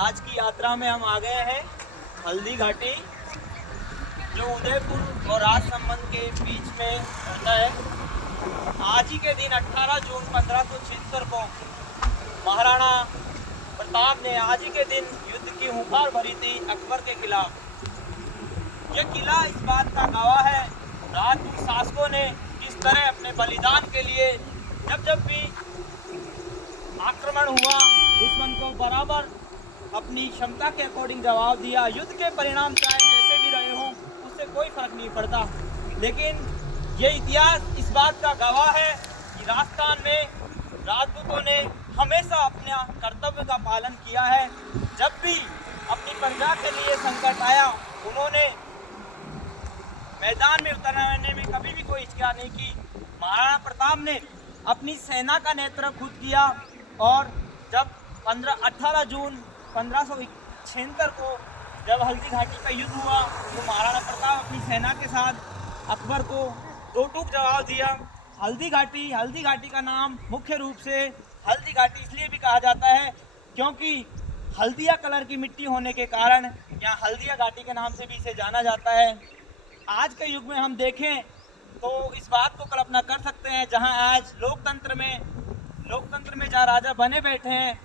आज की यात्रा में हम आ गए हैं हल्दी घाटी, जो उदयपुर और राजसमंद के बीच में पड़ता है। आज ही के दिन 18 जून 1576 को महाराणा प्रताप ने आज ही के दिन युद्ध की हुंकार भरी थी अकबर के खिलाफ। यह किला इस बात का गवाह है राजपूत शासकों ने किस तरह अपने बलिदान के लिए जब जब भी आक्रमण हुआ दुश्मन को बराबर अपनी क्षमता के अकॉर्डिंग जवाब दिया। युद्ध के परिणाम चाहे जैसे भी रहे हों उससे कोई फर्क नहीं पड़ता, लेकिन ये इतिहास इस बात का गवाह है कि राजस्थान में राजपूतों ने हमेशा अपने कर्तव्य का पालन किया है। जब भी अपनी प्रजा के लिए संकट आया उन्होंने मैदान में उतरने में कभी भी कोई हिचकिचाहट नहीं की। महाराणा प्रताप ने अपनी सेना का नेतृत्व खुद किया और जब 18 जून 1576 को जब हल्दी घाटी का युद्ध हुआ तो महाराणा प्रताप अपनी सेना के साथ अकबर को दो टूक जवाब दिया। हल्दी घाटी का नाम मुख्य रूप से हल्दी घाटी इसलिए भी कहा जाता है क्योंकि हल्दिया कलर की मिट्टी होने के कारण यहाँ हल्दिया घाटी के नाम से भी इसे जाना जाता है। आज के युग में हम देखें तो इस बात को कल्पना कर सकते हैं, जहां आज लोकतंत्र में जहाँ राजा बने बैठे हैं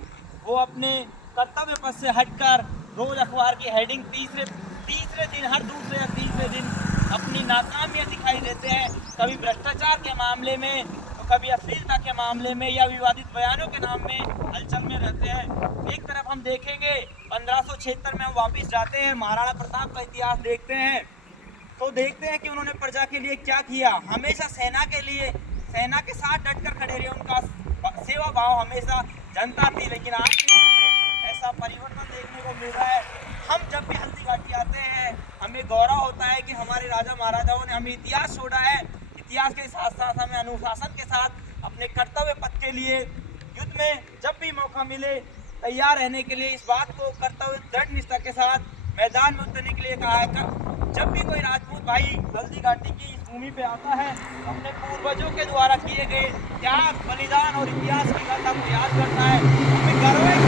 वो अपने कर्तव्य पद से हटकर रोज अखबार की हेडिंग तीसरे दिन हर दूसरे या तीसरे दिन अपनी नाकामियां दिखाई देते हैं। कभी भ्रष्टाचार के मामले में तो कभी अश्लीलता के मामले में या विवादित बयानों के नाम में हलचल में रहते हैं। एक तरफ हम देखेंगे 1576 में हम वापस जाते हैं, महाराणा प्रताप का इतिहास देखते हैं तो देखते हैं कि उन्होंने प्रजा के लिए क्या किया। हमेशा सेना के साथ डटकर खड़े रहे, उनका सेवा भाव हमेशा जनता थी। लेकिन आज के युग में ऐसा परिवर्तन देखने को मिल रहा है। हम जब भी हल्दी घाटी आते हैं हमें गौरव होता है कि हमारे राजा महाराजाओं ने हमें इतिहास छोड़ा है। इतिहास के साथ साथ हमें अनुशासन के साथ अपने कर्तव्य पथ के लिए युद्ध में जब भी मौका मिले तैयार रहने के लिए, इस बात को कर्तव्य दृढ़ निष्ठा के साथ मैदान में उतरने के लिए कहा है। जब भी कोई राजपूत भाई हल्दी घाटी की इस भूमि पे आता है अपने पूर्वजों के द्वारा किए गए त्याग, बलिदान और इतिहास की गाथा को याद करता है। हमें गर्व है कि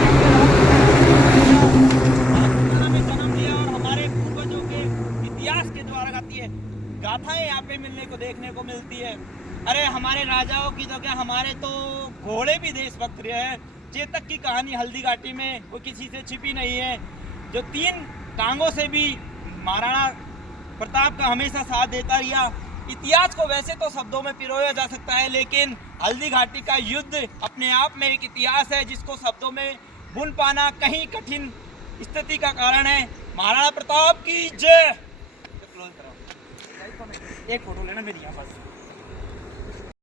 हमने जन्म लिया और हमारे पूर्वजों के इतिहास के द्वारा गाथाएं यहाँ पे मिलने को देखने को मिलती है। अरे हमारे राजाओं की तो क्या, हमारे तो घोड़े भी देशभक्त रहे हैं। चेतक की कहानी हल्दी घाटी में वो किसी से छिपी नहीं है, जो 3 टांगों से भी महाराणा प्रताप का हमेशा साथ देता रहा। इतिहास को वैसे तो शब्दों में पिरोया जा सकता है, लेकिन हल्दी घाटी का युद्ध अपने आप में एक इतिहास है जिसको शब्दों में बुन पाना कहीं कठिन स्थिति का कारण है। महाराणा प्रताप की जय। एक फोटो लेना मेरी यहाँ पास।